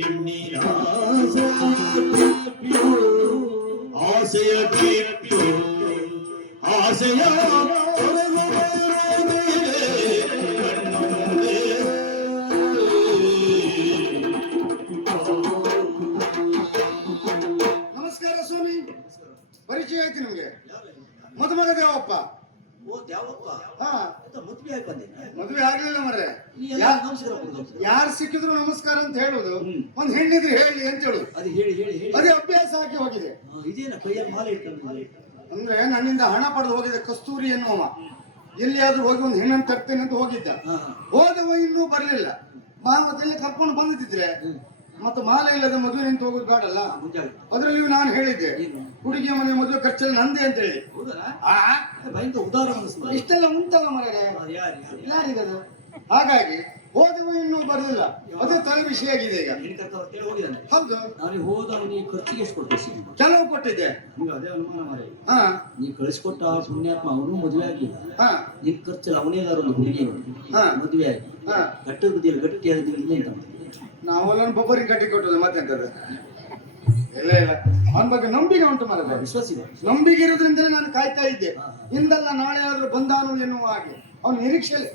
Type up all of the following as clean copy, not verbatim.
ಹೆಣ್ಣಿನ ಆಸೆಯ ಕಿಟ್ಟು ಆಸೆಯ ನಮಸ್ಕಾರ ಸ್ವಾಮಿ. ಪರಿಚಯ ಆಯ್ತು ನಿಮ್ಗೆ? ಮದುಮಗ ದೇವಪ್ಪ. ಓ ದ್ಯಾವಪ್ಪ, ಹಾ, ಮದುವೆ ಆಗಿ ಬಂದೆ. ಮದುವೆ ಆಗ್ಲಿಲ್ಲ ಮರ್ರೆ. ನಮಸ್ಕಾರ. ಯಾರು ಸಿಕ್ಕಿದ್ರು ನಮಸ್ಕಾರ ಅಂತ ಹೇಳುದು. ಒಂದ್ ಹೆಣ್ಣಿದ್ರೆ ಹೇಳಿ ಅಂತ ಹೇಳುದು. ಅದು ಹೇಳಿ ಹೇಳಿ ಹೇಳಿ. ಅದೇ ಅಭ್ಯಾಸ ಆಗಿ ಹೋಗಿದೆ. ಇದೇನ ಕೈಯಲ್ಲಿ ಮಾಲೆ ಇಟ್ಕೊಂಡು ಅಂದ್ರೆ ನನ್ನಿಂದ ಹಣ ಪಡೆದು ಹೋಗಿದೆ ಕಸ್ತೂರಿ ಎನ್ನುವ. ಎಲ್ಲಿಯಾದ್ರೂ ಹೋಗಿ ಒಂದು ಹೆಣ್ಣನ್ನು ತರ್ತೇನೆ ಅಂತ ಹೋಗಿದ್ದ. ಹೋದವ ಇನ್ನೂ ಬರ್ಲಿಲ್ಲ. ಮತ್ತೆ ಕರ್ಕೊಂಡು ಬಂದಿದ್ರೆ ಮತ್ತೆ ಮಾಲೆ ಇಲ್ಲದ ಮದುವೆ ನಿಂತು ಹೋಗುದು ಬೇಡಲ್ಲ. ಅದ್ರಲ್ಲಿಯೂ ನಾನು ಹೇಳಿದ್ದೆ ಹುಡುಗಿಯ ಮನೆ ಮದುವೆ ಖರ್ಚಲ್ಲಿ ನಂದೇ ಅಂತ ಹೇಳಿ. ಇಷ್ಟೆಲ್ಲ ಉಂಟಲ್ಲ ಮರಗೆ, ಯಾರಿಗದು? ಹಾಗಾಗಿ ಹೋದವ ಇನ್ನೂ ಬರಲಿಲ್ಲ. ಅದೇ ತಲೆ ವಿಷಯ ಆಗಿದೆ ಈಗ. ಹೌದು, ಖರ್ಚಿಗೆ ಎಷ್ಟು ಕೊಟ್ಟೆ? ಕೆಲವು ಕೊಟ್ಟಿದ್ದೆ. ಅದೇ ಅನುಮಾನ ಮಾರೆ. ಹಾ, ನೀ ಕಳಿಸ್ಕೊಟ್ಟ ಪುಣ್ಯಾತ್ಮ ಅವನು ಮದುವೆ ಆಗಿಲ್ಲ. ಹಾ, ನಿನ್ ಖರ್ಚಲ್ಲಿ ಅವನೇದಾರು ಒಂದು ಹುಡುಗಿ ಮದುವೆ ಆಗಿ ಗಟ್ಟಿ ಗಟ್ಟಿ ಅಂತ ನಾವೆಲ್ಲ ಬೊಬ್ಬರಿಗೆ ಕಟ್ಟಿ ಕೊಟ್ಟದ್ದು ಮತ್ತೆಂತದ್ದು ಇಲ್ಲ ಇಲ್ಲ. ಅವನ ಬಗ್ಗೆ ನಂಬಿಕೆ ಉಂಟು ಮರದ, ವಿಶ್ವಾಸ ಇದೆ. ನಂಬಿಕೆ ಇರೋದ್ರಿಂದಲೇ ನಾನು ಕಾಯ್ತಾ ಇದ್ದೆ. ಇಂದಲ್ಲ ನಾಳೆ ಆದ್ರೂ ಬಂದಾನು ಎನ್ನುವ ಹಾಗೆ ಅವನ ನಿರೀಕ್ಷೆಯಲ್ಲಿ.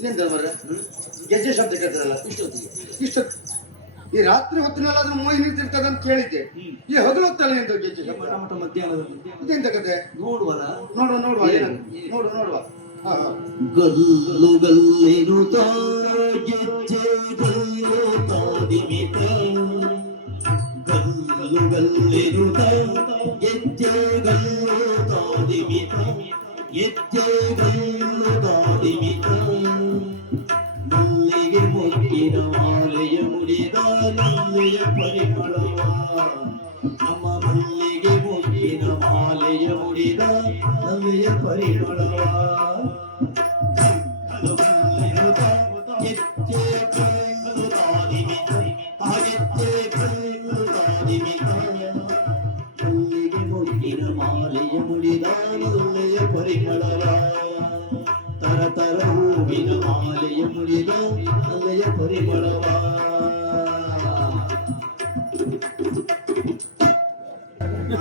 ಇದೆಂತ ಮರ ಗೆಜ್ಜೆ ಶಬ್ದ ಕೇಳ್ತದಲ್ಲ ಇಷ್ಟೊತ್ತು. ಈ ರಾತ್ರಿ ಹೊತ್ತಿನಲ್ಲಾದ್ರೂ ಮೋಹಿನಿ ನಿಂತಿರ್ತದ ಅಂತ ಕೇಳಿದ್ದೆ. ಈ ಹಗಲು ಹೊತ್ತಲ್ಲ ಎಂತ ಗೆಜ್ಜೆ ಶಬ್ದ? ಮಧ್ಯಾಹ್ನದಲ್ಲಿ ಇದೆಂತ ಕತೆ? ನೋಡುವಲ್ಲ, ನೋಡುವ ನೋಡುವ ನೋಡುವ. ಗಲ್ಲು ಗಲ್ಲಿರುತ್ತ ಗೆಜ್ಜೆ ಗಲ್ಲುತ್ತ ದಿಮಿತ, ಗಲ್ಲು ಗಲ್ಲಿರುತ್ತ ಗೆಜ್ಜೆ ಗಲ್ಲುತ್ತ ದಿಮಿತ, ಗೆಜ್ಜೆ ಗಲ್ಲುತ್ತ ದಿಮಿತ. ಮಲ್ಲಿಗೆ ಮೊಗ್ಗಿನ ಮಾಲೆಯ ಮುಡಿದ ನಲ್ಲೆಯ ಪರಿಮಳವ, ನಮ್ಮ ಮಲ್ಲಿಗೆ ಮೊಗ್ಗಿನ ಮಾಲೆಯ ಮುಡಿದ ನಲ್ಲೆಯ ಪರಿಮಳವ. ಮಲ್ಲಿಗೆ ಮೊಗ್ಗಿನ ಮಾಲೆಯ ಮುಡಿದ ನಲ್ಲೆಯ ಪರಿಮಳವ, ತರ ತರ ಹೂವಿನ ಮಾಲೆಯ ಮುಡಿದ ನಲ್ಲೆಯ ಪರಿಮಳವ.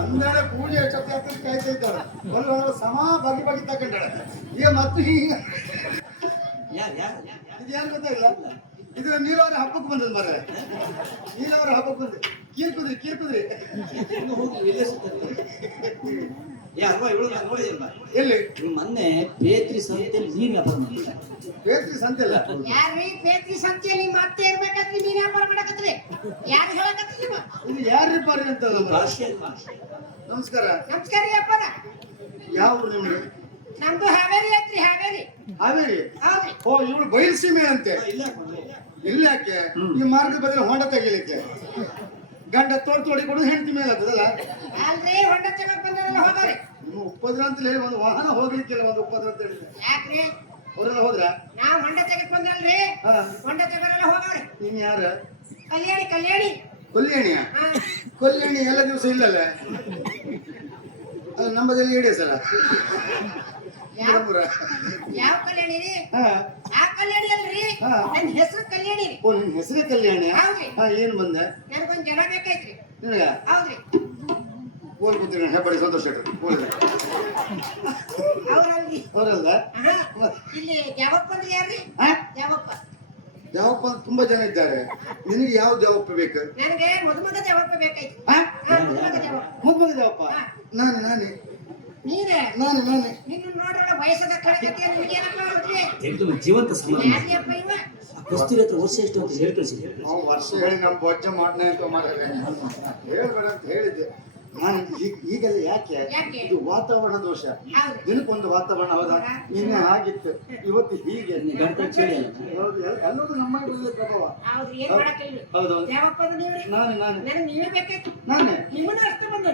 ಅಂದೇಳೆ ಪೂಜೆ ಚಕ್ರ ಕಾಯ್ತಾ ಇದ್ದಾರೆ. ಒಂದು ಸಮ ಬಗೆ ಬಗೆ ತಕೊಂಡಾಳೆ. ಈಗ ಮತ್ತೆ ಈಗ ಇದೇನು ಗೊತ್ತಾಗಿಲ್ಲ. ಇದು ನೀಲವರ ಹಬ್ಬಕ್ಕೆ ಬಂದದ್ದು ಮರ. ನೀಲವರ ಹಬ್ಬಕ್ಕೆ ಬಂದು ಕೀರ್ಕುದ್ರಿ ಎಲ್ಲಿ ಮೊನ್ನೆ ಪೇತ್ರಿ ಸಂತೆಯಲ್ಲಿ ನೀರು ವ್ಯಾಪಾರ ಮಾಡ್ತಾರೆ. ಪೇತ್ರಿ ಸಂತೆಲ್ಲ ಯಾರ್ರೀ ಪೇತ್ರಿ ಸಂತೆಯಲ್ಲಿ ಮತ್ತೆ ಇರ್ಬೇಕಾದ್ರೆ ನೀನ್ ವ್ಯಾಪಾರ ಮಾಡಕತ್ರಿ? ಯಾರು ಹೇಳಕತ್ರಿ? ಇದು ಯಾರ್ರಿ ಪಾರಿ ಅಂತಲ್ಲ. ನಮಸ್ಕಾರ. ನಮಸ್ಕಾರ ರೀ ಅಪ್ಪನ. ಯಾವ ಊರು ನಿಮ್ಗೆ? ನಮ್ದು ಹಾವೇರಿ ಐತ್ರಿ. ಹಾವೇರಿ. ಹಾವೇರಿ? ಹೌದ್ರಿ. ಓ, ಇವಳು ಬಯಲ್ಸೀಮೆ ಅಂತೆ. ಇಲ್ಲಿ ಯಾಕೆ ಈ ಮಾರ್ಗ ಬದಲು ಹೊಂಡ ತೆಗಿಲಿಕ್ಕೆ? ಗಂಡ ತೋಡಿ ಕೊಡೋದು ಹೆಂಡತಿ ಮೇಲೆ ಆಗ್ತದಲ್ಲ. ಅಲ್ರಿ ಹೊಂಡ ಚೆನ್ನಕ್ ಬಂದವರೆಲ್ಲ ಹೋದವ್ರಿ. ನೀವು ಉಪದ್ರ ಅಂತ ಹೇಳಿ ಒಂದು ವಾಹನ ಹೋಗ್ಲಿಕ್ಕಿಲ್ಲ, ಒಂದು ಉಪದ್ರ ಅಂತ ಹೇಳಿ. ಯಾಕ್ರಿ? ಅವರೆಲ್ಲ ಹೋದ್ರ? ನಾವ್ ಹೊಂಡ ತೆಗಕ್ ಬಂದ್ರಲ್ರಿ, ಹೊಂಡ ತೆಗರೆಲ್ಲ ಹೋದವ್ರಿ. ನೀನ್ ಯಾರ? ಕಲ್ಯಾಣಿ. ಕೊಲ್ಯಾಣಿಯ? ಕೊಲ್ಯಾಣಿ ಎಲ್ಲ ದಿವಸ ಇಲ್ಲಲ್ಲ. ಅದು ನಮ್ಮದಲ್ಲಿ ಹಿಡಿಯಸಲ್ಲ. ಯಾವ ಕಲ್ಯಾಣಿ ರೀ? ಆ ಕಲ್ಯಾಣಿ ಅಲ್ರಿ, ನನ್ನ ಹೆಸರು ಕಲ್ಯಾಣಿ ರೀ. ಓ, ನಿನ್ ಹೆಸರೇ ಕಲ್ಯಾಣಿ? ಹೌದ್ರಿ. ಏನ್ ಬಂದ? ನನ್ಗೊಂದ್ ಜನ ಬೇಕಾಯ್ತ್ರಿ. ನಿನಗ? ಹೌದ್ರಿ. ಓನ್ ಕೂತ್ರಿ ಹೆಬ್ಬಡಿ ಸಂತೋಷ. ಅವ್ರಲ್ರಿ. ಅವರಲ್ಲ? ಇಲ್ಲಿ ಯಾವಪ್ಪ ಅಂದ್ರೆ ಯಾರ್ರಿ? ಯಾವಪ್ಪ. ಯಾವಪ್ಪ ಅಂತ ತುಂಬಾ ಜನ ಇದ್ದಾರೆ. ನಿನಗೆ ಯಾವ ದೇವಪ್ಪ ಬೇಕು? ನನಗೆ ಮದುಮಗ ದೇವಪ್ಪ ಬೇಕಾಯ್ತು. ಮದುಮಗ ದೇವಪ್ಪ? ನಾನೇ ನೀನೇ? ನಾನೇ ನಿನ್ನ ನೋಡ್ರಲ್ಲ ವಯಸ್ಸದ ಕಳಕತ್ತಿ ನಿಮಗೆ ಏನಪ್ಪ ಮಾಡ್ರಿ? ಜೀವಂತ ಯಾರಿಯಪ್ಪ ಇವ? ಕಸ್ತೂರಿ ಹತ್ರ ವರ್ಷ ಎಷ್ಟು ಅಂತ ಹೇಳಿ ಕಳಿಸಿ. ನಾವು ವರ್ಷ ಹೇಳಿ ನಮ್ಮ ಬೊಜ್ಜ ಮಾಡ್ನೆ ಅಂತ ಮಾಡಿದ್ರೆ ಹೇಳ್ಬೇಡ ಅಂತ ಹೇಳಿದ್ದೆ ನಾನು. ಈಗೆಲ್ಲ ಯಾಕೆ? ಇದು ವಾತಾವರಣ ದೋಷ. ದಿನಕ್ಕೊಂದು ವಾತಾವರಣ. ಹೌದಾ? ನಿನ್ನೆ ಆಗಿತ್ತು, ಇವತ್ತು ಹೀಗೆ. ಎಲ್ಲರೂ ನಮ್ಮ ಪ್ರಭಾವ. ಹೌದು. ನಾನೇ ನೀವೇ ಬೇಕಾಯ್ತು. ನಾನೇ ನಿಮ್ಮನ್ನ ಅಷ್ಟೇ ಬಂದ.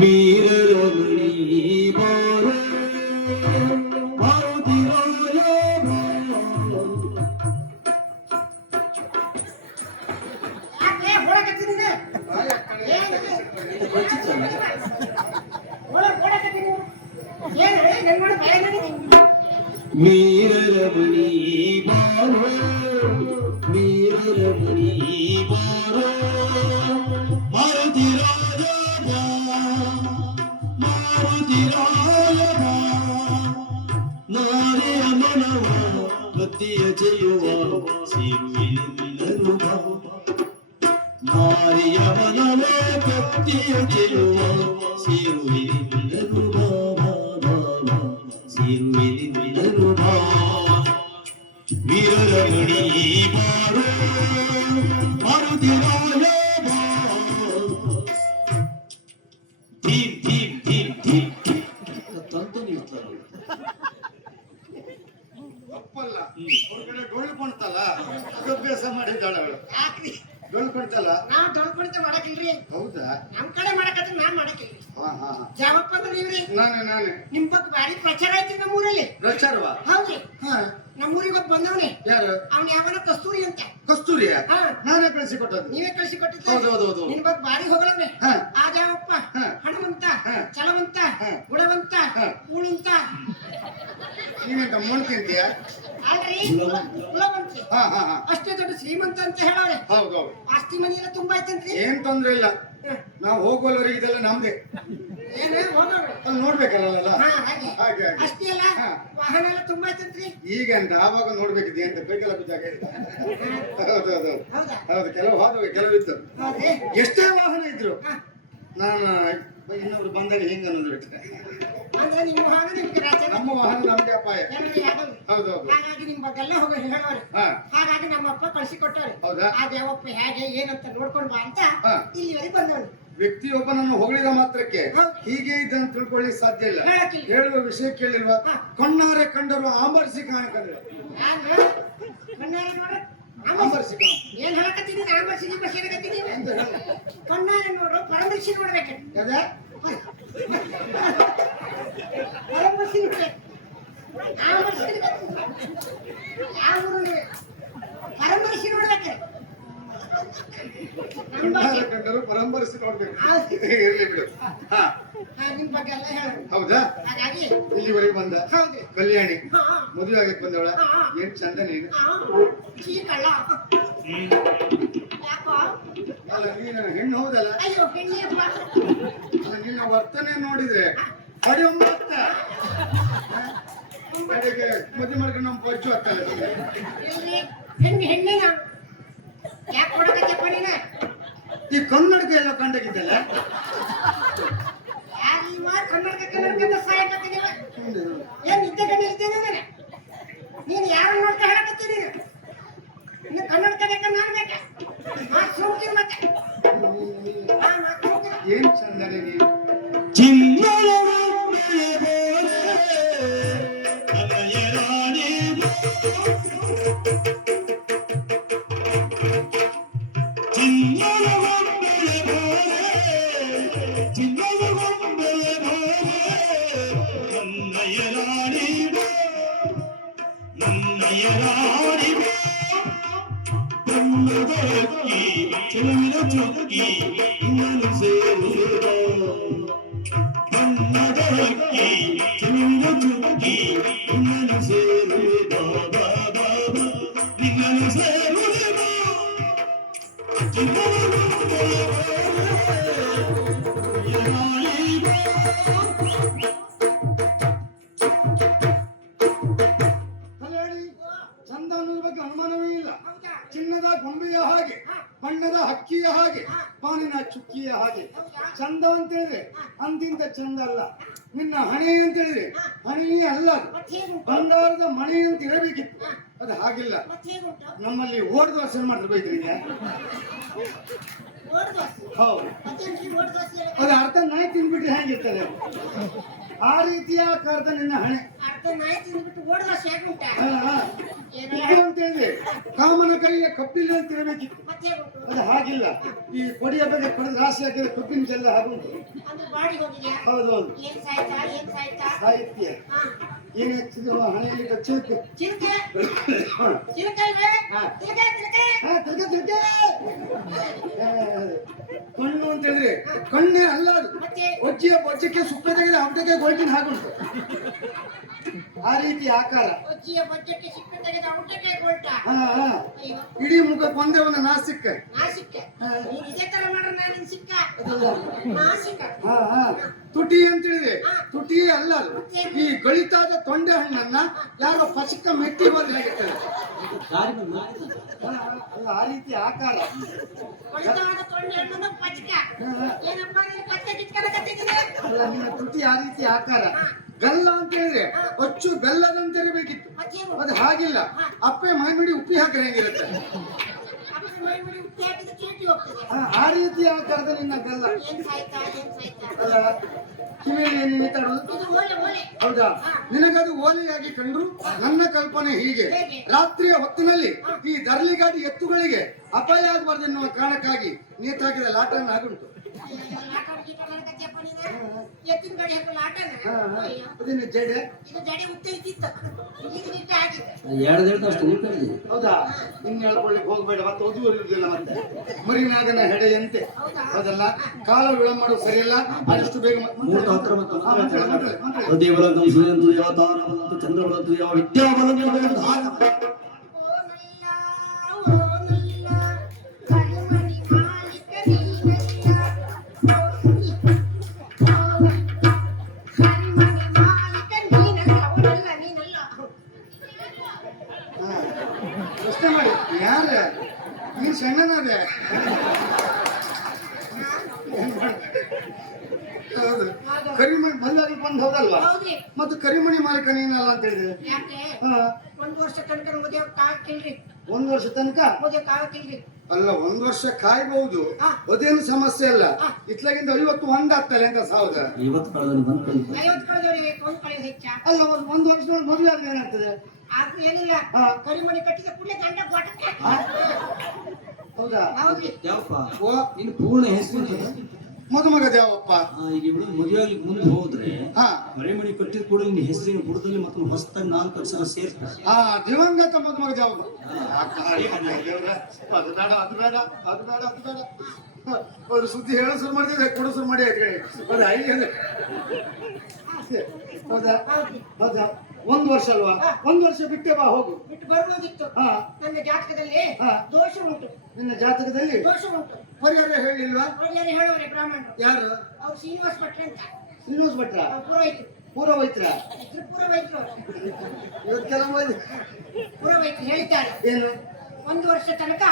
ವೀರರ ವೀರರ ಮಣಿ ಬಾರೋ ವೀರಮಣಿ ಬಾರೋ ಮಾರುತಿ ರಾಜ ಬಾ, ಮಾರುತಿ ರಾಜ ಬಾ. ಮಾರಿಯ ಮನವ ಭಕ್ತಿಯ ಜಯುವ ಸಿರುವಿನಿಂದನು ಬಾ. ಮಾರಿಯ ಮನವ ಭಕ್ತಿಯ ಜಯುವ ಸಿರುವಿನಿಂದನು ಬಾ, ಬಾ, ಬಾ, ಬಾ. ಸಿರುವಿನಿಂದನು ಬಾ. ವೀರಮಣಿ ಬಾರೋ ಮಾರುತಿ ರಾಜ ಬಾ. ಧೀಮ್ ಧೀಮ್ ಧೀಮ್ ಧೀಮ್ ತಂತು ನಿಲ್ತಾರಲ್ಲ. ತಪ್ಪಲ್ಲ ಅವ್ರ ಕಡೆ ಡೊಳ್ಳು ಕೊಡ್ತಲ್ಲ ಅದು ಅಭ್ಯಾಸ ಮಾಡಿದ್ದಾಳೆ ಅವಳು. ಯಾಕ್ರಿ ಡೊಳ್ಳು ಕೊಡ್ತಲ್ಲ. ನಾವ್ ಡೊಳ್ಕೊಡ್ತೇವೆ ಮಾಡಕಿಲ್ರಿ. ಹೌದಾ? ನಮ್ ಕಡೆ ಮಾಡಕತ್ರ ನಾನ್ ಮಾಡಕಿಲ್ರಿ. ಹಾ ಹಾ ಹಾ. ಜಾವಪ್ಪ ಅಂದ್ರೆ ನೀವ್ರಿ. ನಾನೇ ನಿಮ್ ಬಗ್ಗೆ ಭಾರಿ ಪ್ರಚಾರ ಐತಿ ನಮ್ಮೂರಲ್ಲಿ. ಪ್ರಚಾರವಾ? ಹೌದ್ರಿ. ಹಾ. ನಮ್ಮೂರಿಗೆ ಒಬ್ಬ ಬಂದವನೇ. ಯಾರು? ಅವ್ನ ಯಾವನ ಕಸ್ತೂರಿ ಅಂತ. ಕಸ್ತೂರಿಯ? ಹಾ. ನಾನೇ ಕಳಿಸಿ ಕೊಟ್ಟದ್ದು. ನೀವೇ ಕಳ್ಸಿ ಹೌದು ಹೌದು ಹೌದು. ನಿನ್ ಬಗ್ಗೆ ಭಾರಿ ಹೊಗಳವ್ನೆ. ಹಾ. ಆ ಜಾವಪ್ಪ ಹಾ. ಹಣವಂತ, ಹಾ. ಚಲವಂತ, ಹಾ. ಗುಣವಂತ, ಹಾ. ಕೂಳುಂತ. ನೀನೆಂತ ಮಣ್ಣು ತಿಂತೀಯ? ಅಲ್ರಿ ಕುಲವಂತ. ಕುಲವಂತ. ಹಾ ಹಾ ಹಾ. ಅಷ್ಟೇ ದೊಡ್ಡ ಶ್ರೀಮಂತ ಅಂತ ಹೇಳವ್ರೆ. ಹೌದು ಹೌದು. ಆಸ್ತಿ ಮನಿ ಎಲ್ಲ ತುಂಬಾ ಐತಂತ್ರಿ. ಏನ್ ತೊಂದ್ರೆ ಇಲ್ಲ. ನಾವು ಹೋಗುವವರೆಗೆ ಇದೆಲ್ಲ ನಮ್ದೇ. ಏನ ಹೋಗೋರು. ಅಲ್ಲಿ ನೋಡ್ಬೇಕಲ್ಲ. ಹಾ ಹಾಗೆ. ಹಾಗೆ ಹಾಗೆ. ಅಷ್ಟೇ ಅಲ್ಲ ಹಾ. ವಾಹನ ಎಲ್ಲ ತುಂಬಾ ಐತಂತ್ರಿ. ಈಗ ಅಂತ ಆವಾಗ ನೋಡ್ಬೇಕಿದೆ ಅಂತ ಬೇಕಲ್ಲ ಜಾಗ ಇಲ್ಲ. ಹೌದು ಹೌದು ಹೌದು. ಹೌದಾ? ಹೌದು, ಕೆಲವು ಹೋದವು ಕೆಲವು ಇತ್ತು. ಹೌದ್ರಿ. ಎಷ್ಟೇ ವಾಹನ ಇದ್ರು ಹಾ. ನಾನು ಇನ್ನೊಬ್ರು ಬಂದಾಗ ಹಿಂಗ ಅನ್ನೋದು ಬಿಟ್ಟೆ. ಅಂದ್ರೆ ನಿಮ್ಮ ವಾಹನ ನಿಮ್ಗೆ ರಾಜನ. ನಮ್ಮ ವಾಹನ ನಮ್ಗೆ ಅಪಾಯ. ಜನರಿಗೆ ಆಗಲ್ಲ. ಹೌದು ಹೌದು. ಹಾಗಾಗಿ ನಿಮ್ ಬಗ್ಗೆ ಎಲ್ಲ ಹೋಗಿ ಹೇಳೋರು. ಹಾ. ಹಾಗಾಗಿ ನಮ್ಮ ಅಪ್ಪ ಕಳ್ಸಿ ಕೊಟ್ಟವ್ರು. ಹೌದಾ? ಆ ದೇವಪ್ಪ ಹೇಗೆ ಏನಂತ ನೋಡ್ಕೊಂಡ್ ಬಾ ಅಂತ ಹಾ. ಇಲ್ಲಿವರೆಗೆ ಬಂದವನು. ವ್ಯಕ್ತಿಯೊಬ್ಬನನ್ನು ಹೊಗಳಿದ ಮಾತ್ರಕ್ಕೆ ಹೌದು. ಹೀಗೆ ಇದ್ದಂತ ತಿಳ್ಕೊಳ್ಳಿ ಸಾಧ್ಯ ಇಲ್ಲ. ಹೇಳಕ್ಕಿಲ್ಲ. ಹೇಳುವ ವಿಷಯ ಕೇಳಿಲ್ವಾ? ಹಾ. ಕಣ್ಣಾರೆ ಕಂಡರು ಆಂಬರಿಸಿ ಕಾಣಕಂದ್ರೆ ಯಾರು? ಕಣ್ಣಾರೆ ನೋಡು. ಆಂಬರಿಸಿ ಕಾಣ ಏನ್ ಹೇಳಕತ್ತೀನಿ? ಆಂಬರ್ಸಿ ಗಿಂಬರ್ಸಿ ಹೇಳಕತ್ತೀನಿ. ಕಣ್ಣಾರೆ ನೋಡು, ಪರಮರ್ಶಿ ನೋಡ್ಬೇಕು. ಅದೇ ಪರಮರ್ಶಿ ನೋಡ್ಬೇಕು. ಆಂಬರ್ಸಿ ಯಾವ ಊರು? ಪರಮರ್ಶಿ ನೋಡ್ಬೇಕು. ಕಣ್ಣಾರೆ ಕಂಡರು ಪರಂಬರಿಸಿ ನೋಡ್ಬೇಕು. ಹೌದು. ಇರ್ಲಿ ಬಿಡು. ಹಾ. ನಿಮ್ ಬಗ್ಗೆ ಎಲ್ಲ ಹೇಳು. ಹೌದಾ? ಹಾಗಾಗಿ ಇಲ್ಲಿವರೆಗೆ ಬಂದ ಹೌದು. ಕಲ್ಯಾಣಿ ಹಾ. ಮದುವೆ ಆಗಕ್ಕೆ ಬಂದವಳ. ಹಾ. ಏನ್ ಚಂದ ನೀನು. ಚೀಕಳ್ಳ. ಯಾಕೋ? ಅಲ್ಲ ನೀನು ಹೆಣ್ಣು ಹೌದಲ್ಲ. ಅಯ್ಯೋ ಹೆಣ್ಣಿಯಪ್ಪ. ಅಲ್ಲ, ನಿನ್ನ ವರ್ತನೆ ನೋಡಿದ್ರೆ ಕಡೆ ಒಂಬತ್ತ ಕಡೆಗೆ ಮದುವೆ ಮಾಡ್ಕೊಂಡು ನಮ್ಮ ಪಜ್ಜು ಆಗ್ತಲ್ಲ. ಎಲ್ಲಿ? ಹೆಣ್ಣೆ ನಾನು. ಯಾಕೆ ಕೊಡಕತ್ತಪ್ಪ ನೀನ? ಈ ಕನ್ನಡಕ್ಕೆ ಎಲ್ಲ ಕಂಡಾಗಿದ್ದಲ್ಲ. ಯಾರು ಇವ? ಕನ್ನಡಕ ಸಾಯಕತ್ತೀನಿವ. ಏನ್ ನಿದ್ದೆ ಕಣ್ಣು ಇರ್ತೇನೆ ನಾನು? ನೀನು ಯಾರು ನೋಡ್ಕ ಹೇಳಕತ್ತೀನಿ ನೀನು? ಇನ್ನು ಕನ್ನಡಕ ಬೇಕಾ ನಾನು ಬೇಕಾ? ಮಾತು ಸುಮ್ಕಿರು ಮತ್ತೆ. ಹಾ, ಮಾತು ಸುಮ್ಕಿರು. ಏನ್ ಚಂದನೆ ನೀನು. ಚಿನ್ನದ ಒಮ್ಮೆಲೆ ಅಲಯ ರಾಣಿ ಬಾ. ಚಿನ್ನದ ಒಮ್ಮೆಲೆ ಬೋರೆ, ಚಿನ್ನದ ಒಮ್ಮೆಲೆ ಬೋರೆ, ನನ್ನಯ ರಾಣಿ ಬಾ, ನನ್ನಯ ರಾಣಿ ಬಾ. ಬಣ್ಣದ ಹಕ್ಕಿ ಚೆಲುವಿನ ಚುಕ್ಕಿ ಇನ್ನನು ಸೇರುವುದ. ಬಣ್ಣದ ಹಕ್ಕಿ ಚೆಲುವಿನ ಚುಕ್ಕಿ ಇನ್ನನು ಸೇರುವುದ. ನಿನ್ನನು ಸೇರುವುದ. ಚಿನ್ನದ ಒಮ್ಮೆಲೆ ಬೋರೆ, ರಾಣಿ ಬಾ. ಕಲ್ಯಾಣಿ ಚಂದ ಅನ್ನೋದ್ರ ಬಗ್ಗೆ ಅನುಮಾನವೇ ಇಲ್ಲ. ಹೌದಾ? ಚಿನ್ನದ ಗೊಂಬೆಯ ಹಾಗೆ, ಬಣ್ಣದ ಹಕ್ಕಿಯ ಹಾಗೆ, ಪಾನಿನ ಚುಕ್ಕಿಯ ಹಾಗೆ ಚಂದ ಅಂತ ಹೇಳಿದ್ರೆ ಅಂತಿಂತ ಚಂದ ಅಲ್ಲ. ನಿನ್ನ ಹಣೆ ಅಂತ ಹೇಳಿದ್ರೆ ಹಣೆಯೇ ಅಲ್ಲ, ಅದು ಮತ್ತೆ ಹೇಗುಂಟು? ಬಂಗಾರದ ಮಣಿ ಅಂತ ಇರಬೇಕಿತ್ತು. ಅದು ಹಾಗಿಲ್ಲ. ಮತ್ತೆ ಹೇಗುಂಟು? ನಮ್ಮಲ್ಲಿ ಓಡ್ ದೋಸೆ ಮಾಡ್ತಾರೆ ಬೈದ್ರಿಗೆ. ಓಡ್ ದೋಸೆ. ಹೌದು. ಮತ್ತೇನ್ರಿ ಓಡ್ ದೋಸೆ ಹೇಳಕ್ಕೆ? ಅದು ಅರ್ಧ ನಾಯಿ ತಿಂದ್ಬಿಟ್ರೆ ಹೇಗಿರ್ತದೆ ಆ ರೀತಿಯ ಆಕಾರದ ನಿನ್ನ ಹಣೆ. ಅರ್ಧ ನಾಯಿ ತಿಂದ್ಬಿಟ್ಟು ಓಡ್ ದೋಸೆ ಹೇಗುಂಟ? ಹಾ, ಹಾ. ಏನು? ಇದು ಅಂತ ಹೇಳಿದ್ರೆ ಕಾಮನ ಕೈಯ ಕಪ್ಪಿಲ್ಲ ಅಂತ ಇರಬೇಕಿತ್ತು. ಮತ್ತೆ ಹೇಗುಂಟು? ಅದು ಹಾಗಿಲ್ಲ. ಈ ಕೊಡಿಯ ಬಗ್ಗೆ ಕೊಡದ ರಾಶಿ ಹಾಕಿದ್ರೆ ಕಬ್ಬಿನ ಚೆಲ್ಲ ಹಾಗುಂಟು. ಅಂದ್ರೆ ಬಾಡಿ ಹೋಗಿದ್ಯಾ? ಹೌದು ಹೌದು. ಏನ್ ಸಾಯ್ತಾ? ಏನ್ ಸಾಯ್ತಾ? ಸಾಹಿತ್ಯ ಹಾ. ಏನ್ ಹೆಚ್ಚಿದ್ರು ಹಣೆಯಲ್ಲಿ ಕಚ್ಚಿರುತ್ತೆ. ಚಿಲ್ಕೆ? ಹಾ. ಚಿಲ್ಕೆ ಅಲ್ವೇ? ಹಾ. ಚಿಲ್ಕೆ, ಚಿಲ್ಕೆ. ಹಾ, ತಿರ್ಗ ತಿರ್ಗ. ಕಣ್ಣು ಅಂತ ಹೇಳಿದ್ರೆ ಕಣ್ಣೇ ಅಲ್ಲ ಅದು. ಮತ್ತೆ ಒಜ್ಜಿಯ ಬೊಜ್ಜಕ್ಕೆ ಸುಕ್ಕ ತೆಗೆದ ಹಬ್ಬಕ್ಕೆ ಗೋಲ್ಟಿನ ಹಾಗುಂಟು. ಆ ರೀತಿ ಆಕಾರ. ಅಜ್ಜಿಯ ಬಜ್ಜಕ್ಕೆ ಸಿಕ್ಕ ತೆಗೆದ ಊಟಕ್ಕೆ ಕೊಲ್ಟ. ಹಾ ಹಾ. ಅಯ್ಯೋ ಇಡೀ ಮುಖಕ್ಕೆ ಒಂದೇ ಒಂದು ನಾಸಿಕ. ನಾಸಿಕ. ನೀನು ಇದೇ ತರ ಮಾಡ್ರೆ ನಾನು ಸಿಕ್ಕ ನಾಸಿಕ. ಹಾ ಹಾ. ತುಟಿ ಅಂತ ಹೇಳಿದ್ರೆ ತುಟಿ ಅಲ್ಲ ಅದು. ಈ ಗಳಿತಾದ ತೊಂಡೆ ಹಣ್ಣನ್ನ ಯಾರೋ ಪಚಕ ಮೆಟ್ಟಿ ಬಂದಾಗಿರ್ತಾರೆ. ಅಲ್ಲ ಆ ರೀತಿ ಆಕಾರ. ಕೊಳ್ತಾದ ತೊಂಡೆ ಹಣ್ಣು ಪಚಕ. ಏನಪ್ಪ ನೀನು ಕತ್ತೆ ಕಿತ್ಕರ ಕತ್ತಿದ್ದೀರಿ? ಅಲ್ಲ ನಿನ್ನ ತುಟಿ ಆ ರೀತಿ ಆಕಾರ. ಗಲ್ಲ ಅಂತ ಹೇಳಿದ್ರೆ ಅಚ್ಚು ಬೆಲ್ಲದಂತೆ ಇರಬೇಕಿತ್ತು. ಅದು ಹಾಗಿಲ್ಲ. ಅಪ್ಪೆ ಮೈಮಿಡಿ ಉಪ್ಪಿ ಹಾಕಿದ್ರೆ ಹೆಂಗಿರುತ್ತೆ? ಅಪ್ಪೆ ಮೈಮಿಡಿ ಉಪ್ಪಿ ಹಾಕಿದ್ರೆ ಚೀಟಿ ಹೋಗ್ತದೆ. ಆ ರೀತಿ ಆಕಾರದ ನಿನ್ನ ಗಲ್ಲ. ಏನ್ ಸಾಯ್ತಾ ಏನ್ ಸಾಯ್ತಾ? ಅಲ್ಲ ಕಿವಿಯಲ್ಲಿ ಏನು ಮಾತಾಡೋದು? ಇದು ಓಲೆ ಓಲೆ. ಹೌದಾ? ನಿನಗದು ಓಲೆಯಾಗಿ ಕಂಡ್ರು ನನ್ನ ಕಲ್ಪನೆ ಹೀಗೆ. ರಾತ್ರಿಯ ಹೊತ್ತಿನಲ್ಲಿ ಈ ದರ್ಲಿಗಾಡಿ ಎತ್ತುಗಳಿಗೆ ಅಪಾಯ ಆಗಬಾರ್ದೆನ್ನುವ ಕಾರಣಕ್ಕಾಗಿ ನೇತಾಕಿದ ಲಾಟನ್ನು ಆಗುಂಟು. ಎತ್ತಿನ ಗಾಡಿ ಹಾಕಲ್ಲ ಆಟನ. ಅದೇನು ಜಡೆ? ಇದು ಜಡೆ ಉತ್ತ ಇದ್ದಿತ್ತು, ಈಗ ನಿಟ್ಟ ಆಗಿದೆ. ಎರಡು ಅಷ್ಟು ಊಟ ಇದೆ. ಹೌದಾ? ಇನ್ನು ಹೇಳ್ಕೊಳ್ಳಿಕ್ಕೆ ಹೋಗ್ಬೇಡ, ಮತ್ತೆ ಒದುವರಿಯುವುದಿಲ್ಲ. ಮತ್ತೆ ಮರಿನಾಗನ ಹೆಡೆಯಂತೆ. ಹೌದಲ್ಲ? ಕಾಲ ವಿಳಂಬ ಮಾಡೋದು ಸರಿಯಲ್ಲ. ಆದಷ್ಟು ಬೇಗ ಮೂರ್ತ ಹತ್ರ ದೇವರಂತು ಸೂರ್ಯಂತು ದೇವತಾರವಂತು ಚಂದ್ರಬಲಂತು ಯಾವ ವಿದ್ಯಾಬಲಂತು ಪ್ರಶ್ನೆ ಮಾಡಿ. ಯಾರ ನೀನ್ ಸಣ್ಣನಾದೆ? ಹೌದು. ಕರಿಮಣಿ ಬಂದಾಗ ಬಂದ್ ಹೌದಲ್ವಾ? ಹೌದ್ರಿ. ಮತ್ತು ಕರಿಮಣಿ ಮಾಲೀಕ ನೀನಲ್ಲ ಅಂತ ಹೇಳಿದ್ರೆ ಯಾಕೆ? ಹಾ. ಒಂದು ವರ್ಷ ತನಕ ಮದುವೆ ಕಾಕಿಲ್ರಿ. ಒಂದು ವರ್ಷ ತನಕ ಮದುವೆ ಕಾಕಿಲ್ರಿ. ಅಲ್ಲ, ಒಂದು ವರ್ಷ ಕಾಯ್ಬಹುದು, ಅದೇನು ಸಮಸ್ಯೆ ಅಲ್ಲ. ಇತ್ಲಾಗಿಂದ 50 ಒಂದಾಗ್ತಲ್ಲ ಅಂತ ಸಾವುದ 50 ಕಳೆದಲ್ಲಿ ಬಂದು 50 ಕಳೆದವರಿಗೆ ಒಂದು ಕಳೆ ಹೆಚ್ಚ. ಅಲ್ಲ, ಒಂದು ವರ್ಷದೊಳಗೆ ಮದುವೆ ಆದ್ರೆ ಏನಾಗ್ತದೆ? ಆದ್ರೂ ಏನಿಲ್ಲ, ಕರಿಮಣಿ ಕಟ್ಟಿದ ಕೂಡಲೇ ಗಂಡ ಗೋಟಕ್ಕೆ. ಹೌದಾ? ಹೌದ್ರಿ. ಯಾವಪ್ಪ ಓ, ನಿನ್ನ ಪೂರ್ಣ ಹೆಸರು ಮದುಮಗ ದೇವಪ್ಪ. ಈಗ ಇವಳು ಮದುವೆ ಆಗ್ಲಿಕ್ಕೆ ಮುಂದೆ ಹೋದ್ರೆ ಹಾ, ಮರಿಮಣಿ ಕಟ್ಟಿದ ಕೂಡ ನಿನ್ನ ಹೆಸರಿನ ಬುಡದಲ್ಲಿ ಮತ್ತೊಂದು ಹೊಸದಾಗಿ 4 ಅಕ್ಷರ ಸೇರ್ತಾರೆ. ಹಾ, ದಿವಂಗತ ಮದುಮಗ ದೇವಪ್ಪ. ಅದು ಬೇಡ, ಅದು ಬೇಡ, ಅದು ಬೇಡ, ಅದು ಬೇಡ. ಅವ್ರು ಸುದ್ದಿ ಹೇಳೋ ಶುರು ಮಾಡಿದ್ರೆ ಕೊಡು ಶುರು ಮಾಡಿ ಆಯ್ತು ಕಡೆ. ಅದು ಐದು ಹೌದಾ? ಹೌದಾ? 1 ವರ್ಷ ಅಲ್ವಾ? 1 ವರ್ಷ ಬಿಟ್ಟೆ ಬಾ, ಹೋಗು. ಬಿಟ್ಟು ಬರ್ಬೋದಿತ್ತು. ಹಾ, ನನ್ನ ಜಾತಕದಲ್ಲಿ ದೋಷ ಉಂಟು. ನಿನ್ನ ಜಾತಕದಲ್ಲಿ ದೋಷ ಉಂಟು. ಪರಿಹಾರ ಹೇಳಿಲ್ವಾ? ಒಳ್ಳೆಯ ಹೇಳೋರೆ ಬ್ರಾಹ್ಮಣರು. ಯಾರು? ಅವ್ರು ಶ್ರೀನಿವಾಸ ಭಟ್ರು ಅಂತ. ಶ್ರೀನಿವಾಸ ಭಟ್ರ? ಪುರೋಹಿತರು. ಪೂರ್ವವೈತ್ರ? ಪುರೋಹಿತರು. ಇವತ್ತೆಲ್ಲ ಪುರೋಹಿತರು ಹೇಳಿದ್ದಾರೆ ಏನು? 1 ವರ್ಷ ತನಕ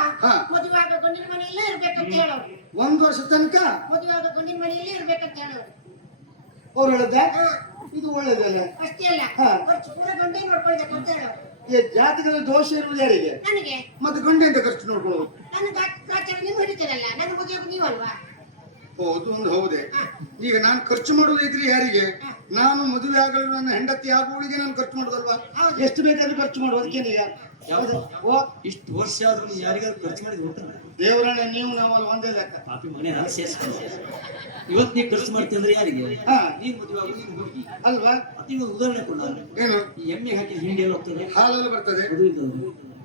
ಮದುವೆ ಆದ ಗಂಡಿನ ಮನೆಯಲ್ಲೇ ಇರ್ಬೇಕಂತ ಹೇಳೋರು. 1 ವರ್ಷ ತನಕ ಮದುವೆ ಆದ ಗಂಡಿನ ಮನೆಯಲ್ಲೇ ಇರ್ಬೇಕಂತ ಹೇಳೋರು. ಅವ್ರು ಹೇಳದ? ಇದು ಒಳ್ಳೇದಲ್ಲ. ಅಷ್ಟೇ ಅಲ್ಲ, ಖರ್ಚು ಪೂರ ಗಂಡೆ ನೋಡ್ಕೊಳ್ಬೇಕು ಅಂತ ಹೇಳೋರು. ಈ ಜಾತಕದಲ್ಲಿ ದೋಷ ಇರುವುದು ಯಾರಿಗೆ? ನನಗೆ. ಮತ್ತೆ ಗಂಡೆ ಅಂತ ಖರ್ಚು ನೋಡ್ಕೊಳ್ಳೋದು? ನನ್ನ ಗ್ರಾಚಾರ ನೀವು ಹಿಡಿತೀರಲ್ಲ, ನನ್ನ ಮದುವೆ ನೀವಲ್ವಾ? ಹೌದು, ಒಂದು ಹೌದೇ. ಈಗ ನಾನು ಖರ್ಚು ಮಾಡೋದು ಇದ್ರೆ ಯಾರಿಗೆ? ನಾನು ಮದುವೆ ಆಗಲು ನನ್ನ ಹೆಂಡತಿ ಆಗುವಳಿಗೆ ನಾನು ಖರ್ಚು ಮಾಡೋದಲ್ವಾ? ಎಷ್ಟು ಬೇಕಾದ್ರೂ ಖರ್ಚು ಮಾಡೋದಕ್ಕೇನೀಗ? ಇಷ್ಟು ವರ್ಷ ಆದ್ರೂ ಯಾರಿಗಾದ್ರು ಖರ್ಚು ಮಾಡಿದ್ ಉಂಟಲ್ಲ? ದೇವರನ್ನ ನೀವು ನಾವಲ್ಲಿ ಒಂದೇ ಲೆಕ್ಕ. ಪಾಪಿ ಮನೆ ಹಾಗೆ ಸೇರಿಸ್ಕೊಂಡು ಇವತ್ತು ನೀ ಖರ್ಚು ಮಾಡ್ತೀನಿ ಅಂದ್ರೆ ಯಾರಿಗೆ? ನೀನ್ ಮದುವೆ ಆಗೋದು ನೀನು ಹುಡುಗಿ ಅಲ್ವಾ? ಮತ್ತೆ ಒಂದು ಉದಾಹರಣೆ ಕೊಡ. ಏನು? ಈ ಎಮ್ಮೆ ಹಾಕಿ ಹಿಂಡಿ ಎಲ್ಲ ಹೋಗ್ತದೆ, ಹಾಲಲ್ಲಿ ಬರ್ತದೆ, ಅದು ಇದು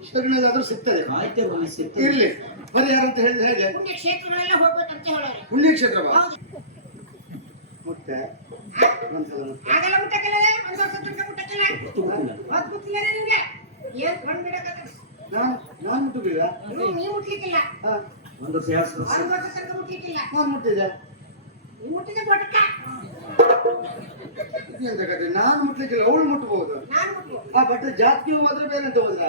ಶಗಣಿಗಾದ್ರೂ ಸಿಗ್ತದೆ. ಆಯ್ತೇ ಸಿಗ್ತದೆ. ಇರ್ಲಿ, ಪರಿಹಾರ ಅಂತ ಹೇಳಿದ್ರೆ ಹೇಗೆ? ಪುಣ್ಯ ಕ್ಷೇತ್ರಗಳೆಲ್ಲ ಹೋಗ್ಬೇಕಂತ ಹೇಳೋರು. ಪುಣ್ಯಕ್ಷೇತ್ರ ಬಾ. ಹೌದು. ಮುಟ್ಟೆ ಒಂದ್ಸಲ ಮುಟ್ಟೆ. ಆಗಲ್ಲ ಮುಟ್ಟಕ್ಕಿಲ್ಲ, 1 ವರ್ಷ ತನಕ ಮುಟ್ಟಕ್ಕಿಲ್ಲ. ಹೊತ್ತು ಮುಟ್ಟಿಲ್ಲ ನಿಮ್ಗೆ. ಏನ್ ಕೊಂಡು ಬಿಡಕ್ಕಾಗಲ್ಲ. ನಾನು ಮುಟ್ಟುದಿಲ್ಲ. ನೀವು ಮುಟ್ಲಿಕ್ಕಿಲ್ಲ. 1 ವರ್ಷ 2 ವರ್ಷ 1 ವರ್ಷ ತನಕ ಮುಟ್ಲಿಕ್ಕಿಲ್ಲ. ನಾನು ಮುಟ್ಟಿದ್ದೆ. ನೀವು ಮುಟ್ಟಿದ ಗೋಟಕ್ಕ. ಎಂತ ಕತೆ? ನಾನು ಮುಟ್ಲಿಕ್ಕಿಲ್ಲ, ಅವಳು ಮುಟ್ಟಬಹುದು. ನಾನು ಮುಟ್ಲು. ಬಟ್ ಜಾತಿಯು ಮಾತ್ರ ಬೇರೆ ಅಂತ ಹೋದ್ರ?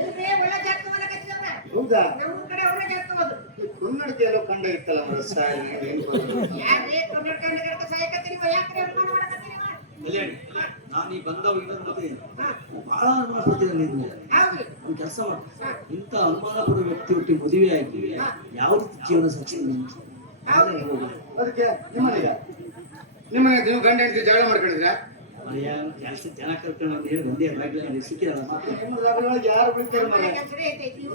ಇಲ್ರಿ, ಒಳ್ಳೆ ಜಾತಕವನ್ನ ಕಟ್ಟಿದವ್ರ. ಹೌದಾ? ನಮ್ಮ ಕಡೆ ಅವ್ರನ್ನ ಜಾತಕ ಹೋದ್ರು. ಕನ್ನಡಕ್ಕೆ ಎಲ್ಲೋ ಕಂಡ ಇರ್ತಲ್ಲ ಮರ ಸಾಯಿ. ಯಾರೇ ಕನ್ನಡ ಕನ್ನಡ ಸಹಾಯಕತ್ತಿ ನೀವು ಯಾಕೆ ಅನುಮಾನ ಮಾಡಕತ್ತೀರಿ? ಕಲ್ಯಾಣಿ, ನಾನು ಈ ಬಂದವ ಇನ್ನೊಂದು ಮತ್ತೆ ಬಹಳ ಅನುಮಾನ ಪಡ್ತಿದ್ದೆ. ನೀನು ಹೌದ್ರಿ. ಒಂದು ಕೆಲಸ ಮಾಡು, ಇಂಥ ಅನುಮಾನ ಪಡುವ ವ್ಯಕ್ತಿ ಒಟ್ಟಿಗೆ ಮದುವೆ ಆಗಿ ಯಾವ ರೀತಿ ಜೀವನ ಸಕ್ಸಸ್ ಅದಕ್ಕೆ ನಿಮ್ಮನೆ ನೀವು ಗಂಡ ಹೆಂಡತಿ ಜಗಳ ಮಾಡ್ಕೊಂಡಿದ್ರ? ಕೆಲಸ ಜನ ಕರ್ಕೊಂಡು ಅಂತ ಹೇಳಿ ಒಂದೇ ಬಾಗಿಲು ಸಿಕ್ಕಿರಲ್ಲ ಮಾತು. ಯಾರು ಬಿಡ್ತಾರೆ ಮರ?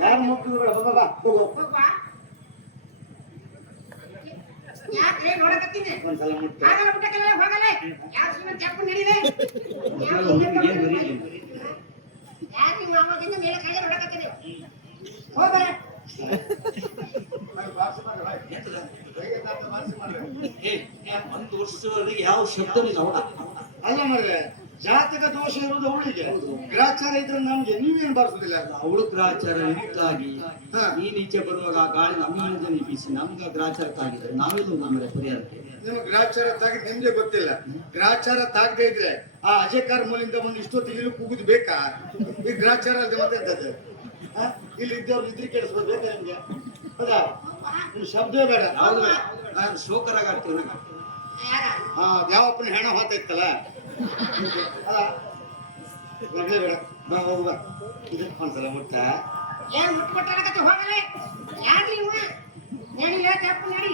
ಯಾರು ಮುಟ್ಟಿದ್ರು? ಬಾ ಹೋಗು. ಯಾಕ್ರೆ ನೋಡಕತ್ತೀನಿ? ಒಂದ್ಸಲ ಮುಟ್ಟ. ಆಗಲ್ಲ ಮುಟ್ಟಕ್ಕಿಲ್ಲ, ಹೋಗಲ್ಲ. ಯಾವ ಶ್ರೀಮಂತ ಚಾಪು ನಡೀದೆ? ಏನ್ ಬರೀ ಯಾರು ನಿಮ್ಮ ಅಮ್ಮದಿಂದ ಮೇಲೆ ಕೈ ನೋಡಕತ್ತೀನಿ? ಹೋಗಲ್ಲ. ಒಂದು ವರ್ಷದವರೆಗೆ ಯಾವ ಶಬ್ದ ಅಲ್ಲ ಮರ್ರೆ, ಜಾತಕ ದೋಷ ಇರುವುದು ಅವಳಿಗೆ, ಗ್ರಾಚಾರ ಇದ್ರೆ ನಮ್ಗೆ. ನೀವೇನು ಬಾರಿಸುದಿಲ್ಲ. ಅವಳು ಗ್ರಾಚಾರ ನಿಮಿತ್ತಾಗಿ ಹಾ. ನೀನ್ ಈಚೆ ಬರುವಾಗ ಆ ಗಾಳಿ ನಮ್ಮ ಮುಂದೆ ನಿಲ್ಲಿಸಿ ನಮ್ಗೆ ಗ್ರಾಚಾರ ತಾಗಿದ್ರೆ ನಾವೆಲ್ಲ ನಮ್ಮನೆ ಪರಿಹಾರಕ್ಕೆ. ನಿಮ್ಗೆ ಗ್ರಾಚಾರ ತಾಗಿದ್ ನಿಮ್ಗೆ ಗೊತ್ತಿಲ್ಲ. ಗ್ರಾಚಾರ ತಾಗದೇ ಇದ್ರೆ ಆ ಅಜಯಕಾರ ಮೂಲಿಂದ ಒಂದು ಇಷ್ಟೊತ್ತಿಗೆ ಇಲ್ಲಿ ಕೂಗುದು ಬೇಕಾ? ಈ ಗ್ರಾಚಾರ ಅಲ್ಲದೆ ಮತ್ತೆ ಎಂತದ್ದು? ಇಲ್ಲಿ ಇದ್ದವ್ರು ಇದ್ರಿ ಕೇಳಿಸ್ಬೋದು ಬೇಕಾ ನಿಮ್ಗೆ? ಹೌದಾ? ನಿಮ್ ಶಬ್ದವೇ ಬೇಡ. ಯಾವ್ದು ನಾನು ಶೋಕರಾಗ ಆಗ್ತೇನೆ. ಹಾ, ಯಾವಪ್ಪನ ಹೆಣ ಹೊತ್ತೈತಲ್ಲ ಬೇಡ. ಬಾ ಹೋಗುವ. ಇದಕ್ಕೆ ಅನ್ಸಲ್ಲ ಮುಟ್ಟ. ಏನ್ ಮುಟ್ಕೊಟ್ಟಾಗತ್ತೆ ಹೋಗಲೇ ಯಾರು ನೀವು ನಡಿ ತಪ್ಪು ನಡಿ.